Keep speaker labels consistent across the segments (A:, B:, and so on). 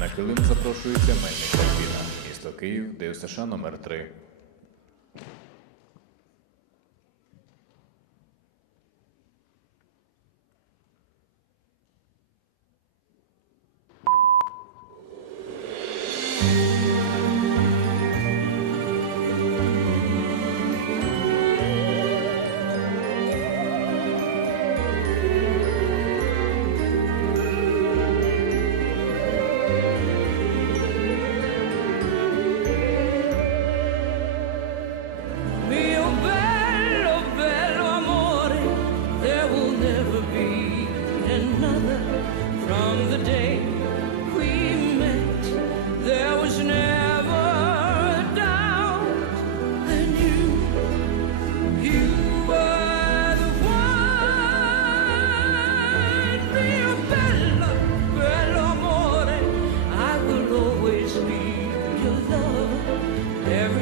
A: На килим запрошується Мельник Альбіна, місто Київ, ДЮСШ номер 3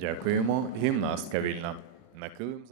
A: Дякуємо. Гімнастка вільна. На килим